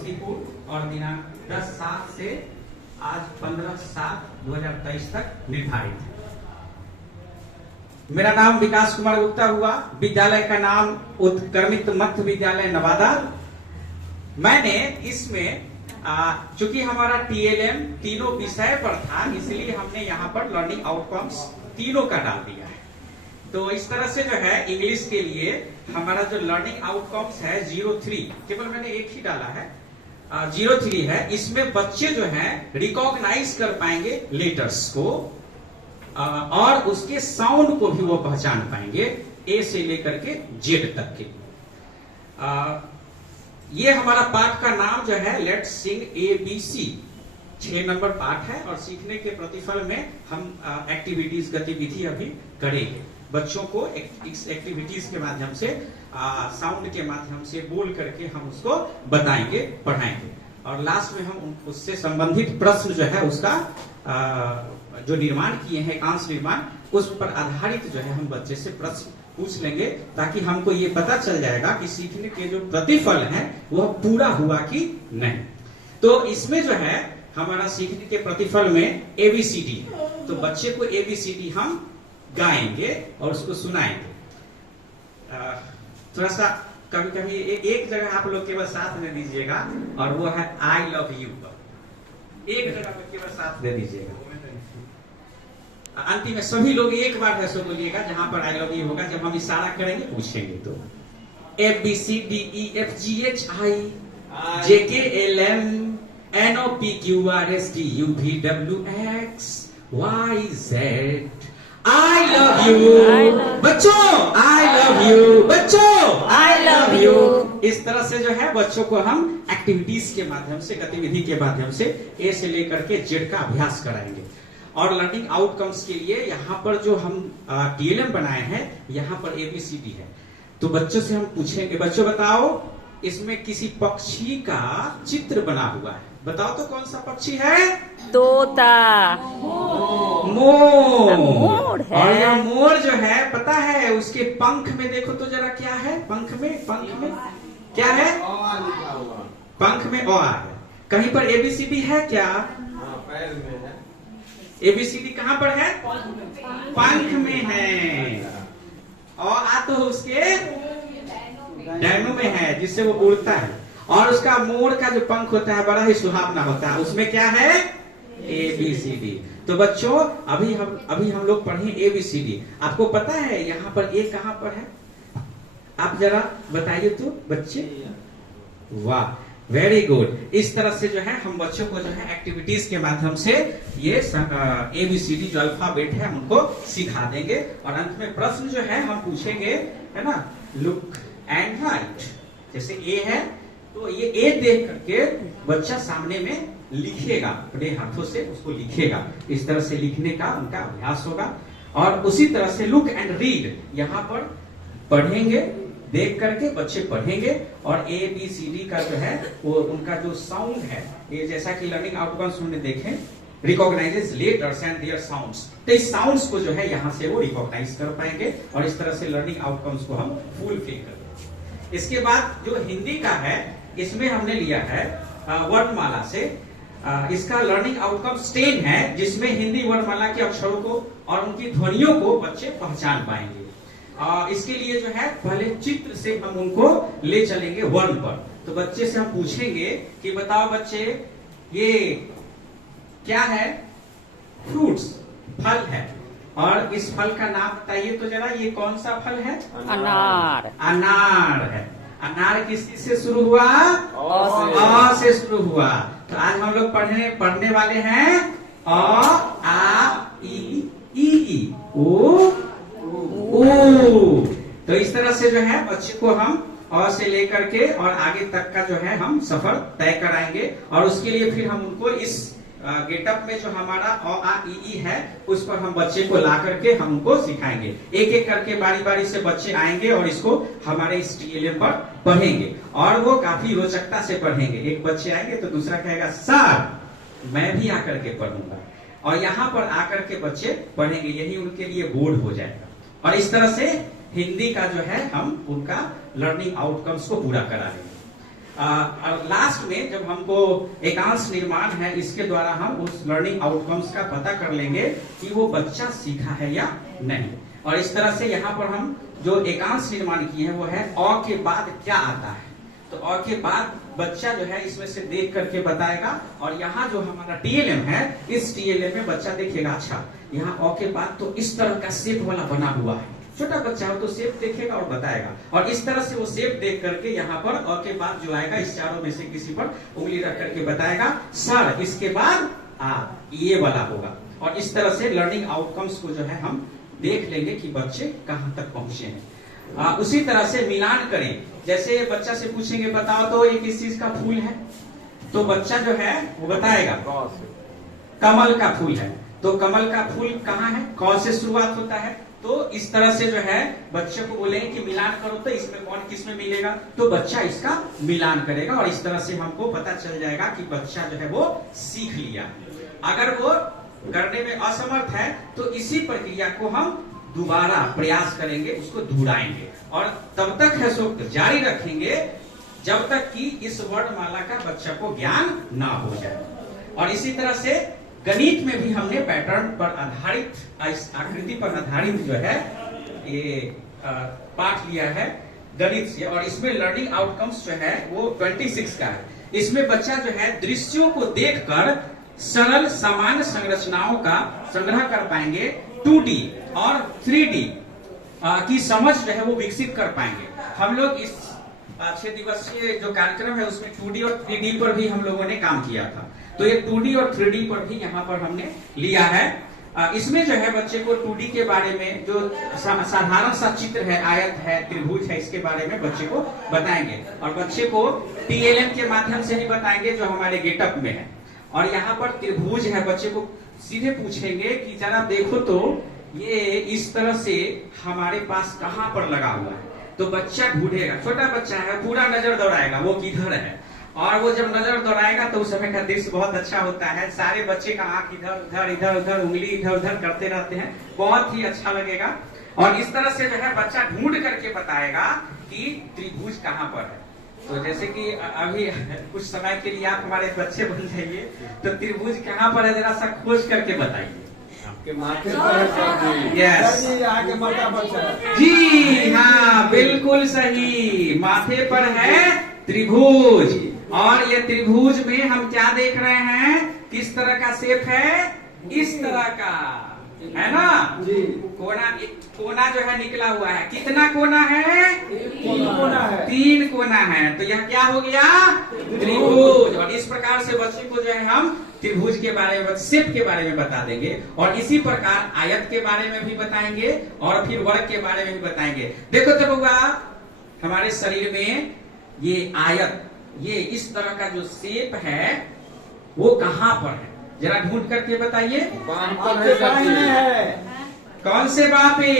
समस्तीपुर और दिनांक 10/7 से आज 15/7/2023 तक निर्धारित है। मेरा नाम विकास कुमार गुप्ता हुआ। विद्यालय का नाम उत्क्रमित मध्य विद्यालय नवादा। मैंने इसमें चूंकि हमारा टीएलएम तीनों विषय पर था, इसलिए हमने यहाँ पर लर्निंग आउटकम्स तीनों का डाल दिया है। तो इस तरह से जो है इंग्लिश के लिए हमारा जो लर्निंग आउटकम्स है 03, केवल मैंने एक ही डाला है, 03 है। इसमें बच्चे जो हैं रिकॉग्नाइज कर पाएंगे लेटर्स को और उसके साउंड को भी वो पहचान पाएंगे, ए से लेकर के जेड तक के। ये हमारा पाठ का नाम जो है लेट्स सिंग ABC 6 नंबर पाठ है और सीखने के प्रतिफल में हम एक्टिविटीज गतिविधि अभी करेंगे। बच्चों को इस एक्टिविटीज के माध्यम से साउंड के माध्यम से बोल करके हम उसको बताएंगे, पढ़ाएंगे और लास्ट में हम उससे संबंधित प्रश्न जो है उसका जो निर्माण किए हैं एकांश निर्माण, उस पर आधारित जो है हम बच्चे से प्रश्न पूछ लेंगे ताकि हमको ये पता चल जाएगा कि सीखने के जो प्रतिफल है वह पूरा हुआ कि नहीं। तो इसमें जो है हमारा सीखने के प्रतिफल में ABCD, तो बच्चे को ABCD हम गाएंगे और उसको सुनाएंगे। थोड़ा सा कभी कभी एक जगह आप लोग केवल साथ दे दीजिएगा और वो है आई लव यू। एक जगह पर केवल साथ दे दीजिएगा। अंतिम में सभी लोग एक बार ऐसे बोलिएगा जहां पर आई लव यू होगा। जब हम इशारा करेंगे पूछेंगे तो ABCDEFGHI JKLM NOPQRSTUVWX YZ I love you बच्चों, I love you बच्चों, I love you। इस तरह से जो है बच्चों को हम एक्टिविटीज के माध्यम से, गतिविधि के माध्यम से ए से लेकर के जेड का अभ्यास कराएंगे। और लर्निंग आउटकम्स के लिए यहाँ पर जो हम TLM बनाए हैं, यहाँ पर ABCD है। तो बच्चों से हम पूछेंगे, बच्चों बताओ इसमें किसी पक्षी का चित्र बना हुआ है, बताओ तो कौन सा पक्षी है? तोता। मोर है। और यह मोर जो है पता है उसके पंख में देखो तो जरा क्या है? पंख में क्या है? पंख में ओ है। कहीं पर ABCD है क्या? पैर में है। ABCD कहाँ पर है? पंख में है। और आ तो उसके डैनो में है जिससे वो उड़ता है। और उसका मोर का जो पंख होता है बड़ा ही सुहावना होता है, उसमें क्या है? ABCD। तो बच्चों अभी हम लोग पढ़े ABCD। आपको पता है यहाँ पर A कहाँ पर है? आप जरा बताइए तो बच्चे। वाह, वेरी गुड। इस तरह से जो है हम बच्चों को जो है एक्टिविटीज के माध्यम से ये ABCD जो अल्फाबेट है उनको सिखा देंगे और अंत में प्रश्न जो है हम पूछेंगे, है ना? Look and right. जैसे A है तो ये A देख करके बच्चा सामने में लिखेगा, अपने हाथों से उसको लिखेगा। इस तरह से लिखने का उनका अभ्यास होगा। और उसी तरह से लुक एंड रीड, यहाँ पर पढ़ेंगे, देख करके बच्चे पढ़ेंगे और ABCD का जो है वो उनका जो साउंड है, ये जैसा कि लर्निंग आउटकम्स हमने देखे, recognizes letters and their sounds. तो इस साउंड्स को जो है यहाँ से वो रिकॉग्नाइज कर पाएंगे और इस तरह से लर्निंग आउटकम्स को हम फुलफिल कर देंगे। इसके बाद जो हिंदी का है, इसमें हमने लिया है वर्णमाला से। इसका लर्निंग आउटकम्स 10 है, जिसमें हिंदी वर्णमाला के अक्षरों को और उनकी ध्वनियों को बच्चे पहचान पाएंगे। इसके लिए जो है पहले चित्र से हम उनको ले चलेंगे वर्ण पर। तो बच्चे से हम पूछेंगे कि बताओ बच्चे ये क्या है? फ्रूट्स, फल है। और इस फल का नाम बताइए तो जरा, ये कौन सा फल है? अनार। अनार है। अनार किस चीज से शुरू हुआ? अ से शुरू हुआ। तो आज हम लोग पढ़ने वाले हैं अ आ ई ओ ऊ। तो इस तरह से जो है बच्चे को हम अ से लेकर के और आगे तक का जो है हम सफर तय कराएंगे और उसके लिए फिर हम उनको इस गेटअप में जो हमारा अ आ ई है उस पर हम बच्चे को ला करके हम उनको सिखाएंगे। एक एक करके बारी बारी से बच्चे आएंगे और इसको हमारे इस TLM पर पढ़ेंगे और वो काफी रोचकता से पढ़ेंगे। एक बच्चे आएंगे तो दूसरा कहेगा सर मैं भी आकर के पढ़ूंगा और यहाँ पर आकर के बच्चे पढ़ेंगे, यही उनके लिए बोर्ड हो जाएगा। और इस तरह से हिंदी का जो है हम उनका लर्निंग आउटकम्स को पूरा करा देंगे। और लास्ट में जब हमको एकांश निर्माण है, इसके द्वारा हम उस लर्निंग आउटकम्स का पता कर लेंगे कि वो बच्चा सीखा है या नहीं। और इस तरह से यहाँ पर हम जो एकांश निर्माण किए हैं वो है अ के बाद क्या आता है। तो अ के बाद बच्चा जो है इसमें से देख करके बताएगा। और यहाँ जो हमारा टीएलएम है, इस टीएलएम में बच्चा देखेगा, अच्छा यहाँ अ के बाद तो इस तरह का शेप वाला बना हुआ है। छोटा बच्चा हो तो शेप देखेगा और बताएगा। और इस तरह से वो शेप देख करके यहाँ पर अ के बाद जो आएगा, इस चारों में से किसी पर उंगली रख करके बताएगा सर, इसके बाद ये वाला होगा। और इस तरह से लर्निंग आउटकम्स को जो है हम देख लेंगे कि बच्चे कहाँ तक पहुंचे हैं। उसी तरह से मिलान करें। जैसे बच्चा से पूछेंगे बताओ तो ये किस चीज का फूल है, तो बच्चा जो है वो बताएगा कमल का फूल है। तो कमल का फूल कहाँ है, क से शुरुआत होता है। तो इस तरह से जो है बच्चे को बोलेंगे कि मिलान करो तो इसमें कौन किस में मिलेगा, तो बच्चा इसका मिलान करेगा। और इस तरह से हमको पता चल जाएगा कि बच्चा जो है वो सीख लिया। अगर वो करने में असमर्थ है तो इसी प्रक्रिया को हम दोबारा प्रयास करेंगे, उसको दोहराएंगे और तब तक है सो जारी रखेंगे जब तक कि इस वर्णमाला का बच्चा को ज्ञान ना हो जाए। और इसी तरह से गणित में भी हमने पैटर्न पर आधारित, इस आकृति पर आधारित जो है ये पाठ लिया है गणित से। और इसमें लर्निंग आउटकम्स जो है वो 26 का है। इसमें बच्चा जो है दृश्यों को देखकर सरल सामान्य संरचनाओं का संग्रह कर पाएंगे, 2D और 3D की समझ जो है वो विकसित कर पाएंगे। हम लोग इस 6 दिवसीय जो कार्यक्रम है उसमें 2D और 3D पर भी हम लोगों ने काम किया था। तो ये 2D और 3D पर भी यहाँ पर हमने लिया है। इसमें जो है बच्चे को 2D के बारे में जो साधारण सा चित्र है, आयत है, त्रिभुज है, इसके बारे में बच्चे को बताएंगे। और बच्चे को टीएलएम के माध्यम से ही बताएंगे जो हमारे गेटअप में है। और यहाँ पर त्रिभुज है, बच्चे को सीधे पूछेंगे कि जरा देखो तो ये इस तरह से हमारे पास कहाँ पर लगा हुआ है। तो बच्चा ढूंढेगा, छोटा बच्चा है, पूरा नजर दौड़ाएगा वो किधर है। और वो जब नजर दौड़ाएगा तो उस समय का दृश्य बहुत अच्छा होता है। सारे बच्चे का आंख इधर उधर इधर उधर, उंगली इधर उधर करते रहते हैं, बहुत ही अच्छा लगेगा। और इस तरह से जो है बच्चा ढूंढ करके बताएगा कि त्रिभुज कहाँ पर है। तो जैसे कि अभी कुछ समय के लिए आप हमारे बच्चे बन जाइए, तो त्रिभुज कहाँ पर है जरा सा खोज करके बताइए। आपके माथे पर है सर जी। यस जी, आगे माथा पर जी, हाँ बिल्कुल सही, माथे पर है त्रिभुज। और ये त्रिभुज में हम क्या देख रहे हैं, किस तरह का शेप है, इस तरह का है ना जी। कोना जो है निकला हुआ है। कितना कोना है, 3 कोना है। 3 कोना है। तो यह क्या हो गया, त्रिभुज। और इस प्रकार से बच्चे को जो है हम त्रिभुज के बारे में, शेप के बारे में बता देंगे। और इसी प्रकार आयत के बारे में भी बताएंगे और फिर वर्ग के बारे में भी बताएंगे। देखो तो बउआ, हमारे शरीर में ये आयत, ये इस तरह का जो शेप है वो कहाँ पर है, जरा ढूंढ करके बताइए। बाम पर है सर जी। कौन से बाँ पे,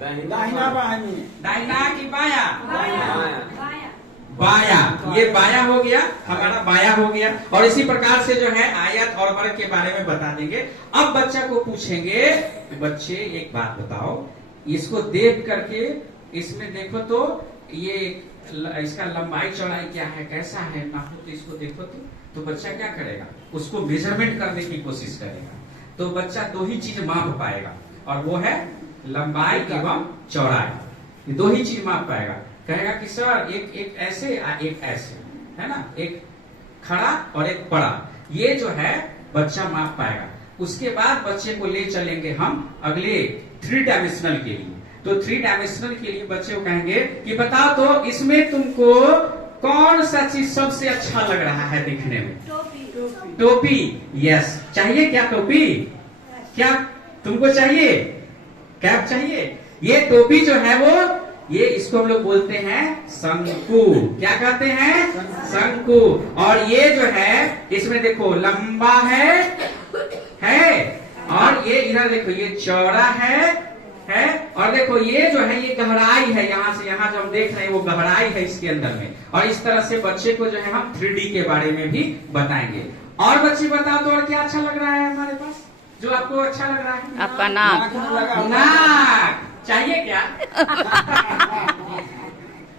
दाहिना बाएं में। दाहिना की बाया, बायां। बाया। ये बाया हो गया, हमारा बाया हो गया। और इसी प्रकार से जो है आयत और वर्ग के बारे में बता देंगे। अब बच्चा को पूछेंगे, बच्चे एक बात बताओ, इसको देख करके इसमें देखो तो ये इसका लंबाई चौड़ाई क्या है, कैसा है, नापो तो इसको देखो तो बच्चा क्या करेगा, उसको मेजरमेंट करने की कोशिश करेगा। तो बच्चा 2 ही चीज माप पाएगा, और वो है लंबाई एवं चौड़ाई। ये 2 ही चीज माप पाएगा। कहेगा कि सर एक ऐसे एक ऐसे, है ना, एक खड़ा और एक बड़ा, ये जो है बच्चा माप पाएगा। उसके बाद बच्चे को ले चलेंगे हम अगले 3 डायमेंशनल के लिए। तो 3 डायमेंशनल के लिए बच्चे को कहेंगे कि बताओ तो इसमें तुमको कौन सा चीज सबसे अच्छा लग रहा है दिखने में। टोपी। यस, चाहिए क्या टोपी, क्या तुमको चाहिए, कैप चाहिए। ये टोपी जो है वो, ये इसको हम लोग बोलते हैं शंकु। क्या कहते हैं, शंकु। और ये जो है इसमें देखो लंबा है और ये इधर देखो ये चौड़ा है। और देखो ये जो है ये गहराई है, यहाँ से यहाँ जो हम देख रहे हैं वो गहराई है इसके अंदर में। और इस तरह से बच्चे को जो है हम 3D के बारे में भी बताएंगे। और बच्चे बताओ तो और क्या अच्छा लग रहा है हमारे पास, जो आपको अच्छा लग रहा है। आपका नाक। नाक चाहिए क्या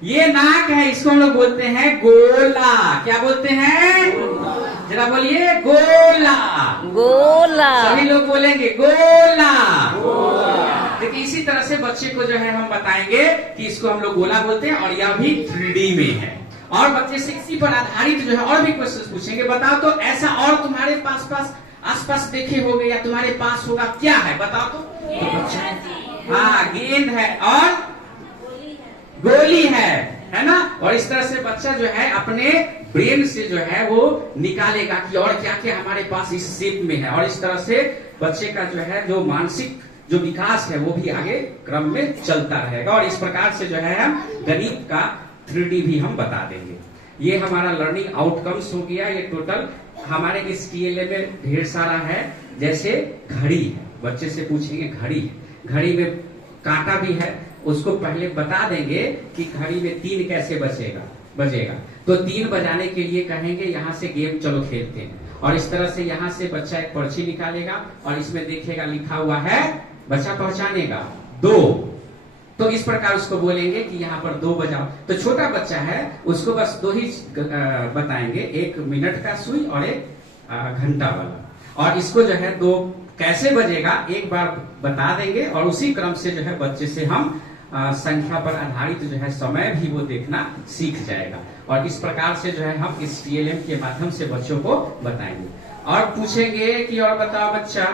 ये नाक है, इसको हम लोग बोलते हैं गोला। क्या बोलते हैं? जरा बोलिए, गोला। गोला। सभी लोग बोलेंगे गोला। देखिए इसी तरह से बच्चे को जो है हम बताएंगे कि इसको हम लोग गोला बोलते हैं और यह भी 3D में है। और बच्चे से इसी पर आधारित जो है और भी क्वेश्चन पूछेंगे। बताओ तो ऐसा और तुम्हारे पास आसपास देखे होंगे या तुम्हारे पास होगा, क्या है बताओ तो? हाँ, गेंद है और गोली है ना। और इस तरह से बच्चा जो है अपने ब्रेन से जो है वो निकालेगा कि और क्या क्या हमारे पास इस शेप में है। और इस तरह से बच्चे का जो है जो मानसिक जो विकास है वो भी आगे क्रम में चलता रहेगा। और इस प्रकार से जो है हम गणित का 3D भी हम बता देंगे। ये हमारा लर्निंग आउटकम्स हो गया। ये टोटल हमारे इस TLA में ढेर सारा है। जैसे घड़ी है, बच्चे से पूछेंगे घड़ी में कांटा भी है, उसको पहले बता देंगे कि घड़ी में 3 कैसे बजेगा। तो 3 बजाने के लिए कहेंगे यहाँ से गेम चलो खेलते हैं। और इस तरह से यहाँ से बच्चा एक पर्ची निकालेगा और इसमें देखेगा लिखा हुआ है, बच्चा पहचानेगा 2। तो इस प्रकार उसको बोलेंगे कि यहाँ पर 2 बजाओ। तो छोटा बच्चा है उसको बस 2 ही बताएंगे, 1 मिनट का सुई और 1 घंटा वाला। और इसको जो है 2 कैसे बजेगा एक बार बता देंगे। और उसी क्रम से जो है बच्चे से हम संख्या पर आधारित जो है समय भी वो देखना सीख जाएगा। और इस प्रकार से जो है हम इस TLM के माध्यम से बच्चों को बताएंगे। और पूछेंगे कि और बताओ बच्चा,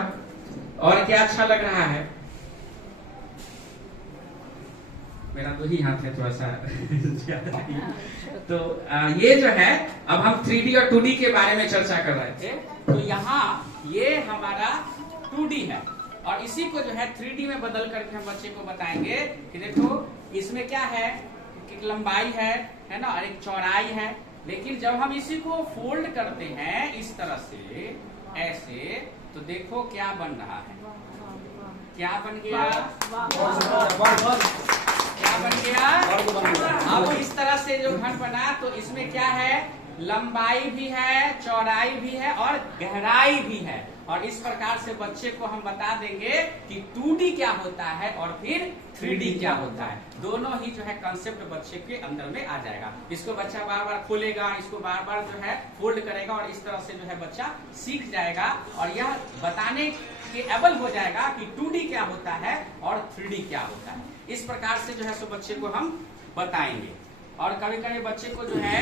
और क्या अच्छा लग रहा है? मेरा 2 ही हाथ है, थोड़ा सा तो ये जो है अब हम 3D और 2D के बारे में चर्चा कर रहे थे। तो यहाँ ये हमारा 2D है और इसी को जो है 3D में बदल करके हम बच्चे को बताएंगे कि देखो इसमें क्या है, एक लंबाई है ना, और एक चौड़ाई है। लेकिन जब हम इसी को फोल्ड करते हैं इस तरह से ऐसे, तो देखो क्या बन रहा है, क्या बन गया, क्या बन गया। अब इस तरह से जो घन बना तो इसमें क्या है, लंबाई भी है, चौड़ाई भी है और गहराई भी है। और इस प्रकार से बच्चे को हम बता देंगे कि 2D क्या होता है और फिर 3D क्या होता है। दोनों ही जो है कंसेप्ट बच्चे के अंदर में आ जाएगा। इसको बच्चा बार बार खोलेगा, इसको बार बार जो है फोल्ड करेगा और इस तरह से जो है बच्चा सीख जाएगा और यह बताने के एबल हो जाएगा कि 2D क्या होता है और 3D क्या होता है। इस प्रकार से जो है सो बच्चे को हम बताएंगे। और कभी कभी बच्चे को जो है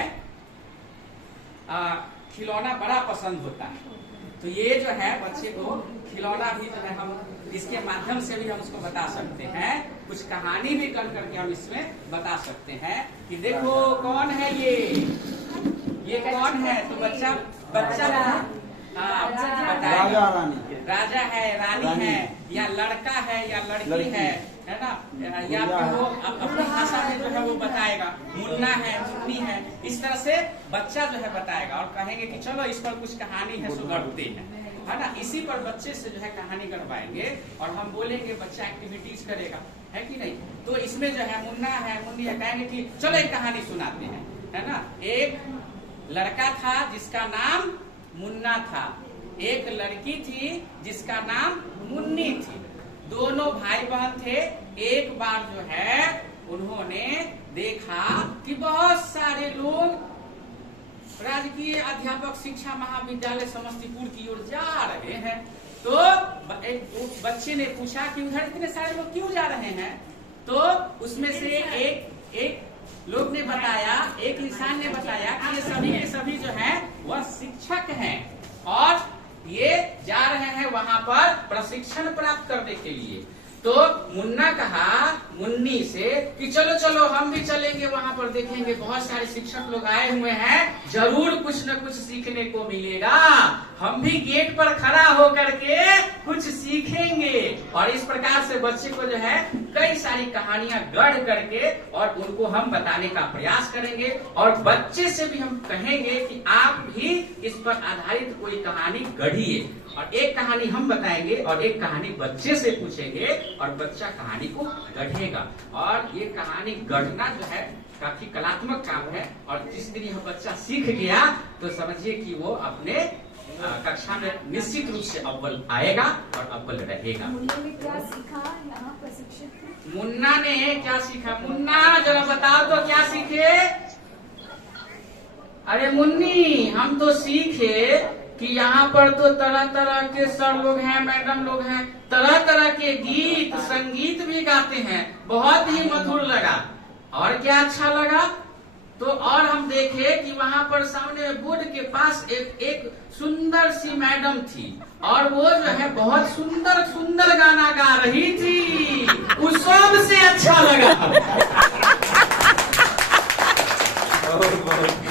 खिलौना बड़ा पसंद होता है, तो ये जो है बच्चे को खिलौना भी जो है हम इसके माध्यम से भी हम उसको बता सकते हैं। कुछ कहानी भी कर करके हम इसमें बता सकते हैं कि देखो कौन है ये कौन है। तो बच्चा राजा है, रानी है, या लड़का है या लड़की है ना, या फिर वो अपनी भाषा में जो है वो बताएगा, मुन्ना है, मुन्नी है। इस तरह से बच्चा जो है बताएगा और कहेंगे कि चलो इस पर कुछ कहानी है सो गढ़ते हैं, है ना। इसी पर बच्चे से जो है कहानी गढ़वाएंगे और हम बोलेंगे बच्चा एक्टिविटीज करेगा, है कि नहीं। तो इसमें जो है मुन्ना है, मुन्नी है, कहेंगे कि चलो एक कहानी सुनाते हैं, है ना। एक लड़का था जिसका नाम मुन्ना था, एक लड़की थी जिसका नाम मुन्नी थी। दोनों भाई बहन थे। एक बार जो है उन्होंने देखा कि बहुत सारे लोग राजकीय अध्यापक शिक्षा महाविद्यालय समस्तीपुर की ओर जा रहे हैं। तो एक बच्चे ने पूछा कि उधर इतने सारे लोग क्यों जा रहे हैं। तो उसमें से एक लोग ने बताया, एक इंसान ने बताया कि ये सभी के सभी जो है वह शिक्षक हैं और ये जा रहे हैं वहां पर प्रशिक्षण प्राप्त करने के लिए। तो मुन्ना कहा मुन्नी से कि चलो चलो हम भी चलेंगे, वहां पर देखेंगे बहुत सारे शिक्षक लोग आए हुए हैं, जरूर कुछ न कुछ सीखने को मिलेगा, हम भी गेट पर खड़ा होकर के कुछ सीखेंगे। और इस प्रकार से बच्चे को जो है कई सारी कहानियां गढ़ करके और उनको हम बताने का प्रयास करेंगे। और बच्चे से भी हम कहेंगे कि आप भी इस पर आधारित कोई कहानी गढ़िए। और एक कहानी हम बताएंगे और एक कहानी बच्चे से पूछेंगे और बच्चा कहानी को गढ़ेगा। और ये कहानी गढ़ना जो है काफी कलात्मक काम है। और जिस दिन यह बच्चा सीख गया तो समझिए कि वो अपने कक्षा में निश्चित रूप से अव्वल आएगा और अव्वल रहेगा। मुन्ना ने क्या सीखा यहाँ प्रशिक्षित में? मुन्ना ने क्या सीखा? मुन्ना जरा बताओ तो क्या सीखे? अरे मुन्नी, हम तो सीखे कि यहाँ पर तो तरह तरह के सर लोग हैं, मैडम लोग हैं, तरह तरह के गीत संगीत भी गाते हैं, बहुत ही मधुर लगा। और क्या अच्छा लगा? तो और हम देखे कि वहाँ पर सामने बोर्ड के पास एक सुंदर सी मैडम थी और वो जो है बहुत सुंदर सुंदर गाना गा रही थी। वो सबसे अच्छा लगा।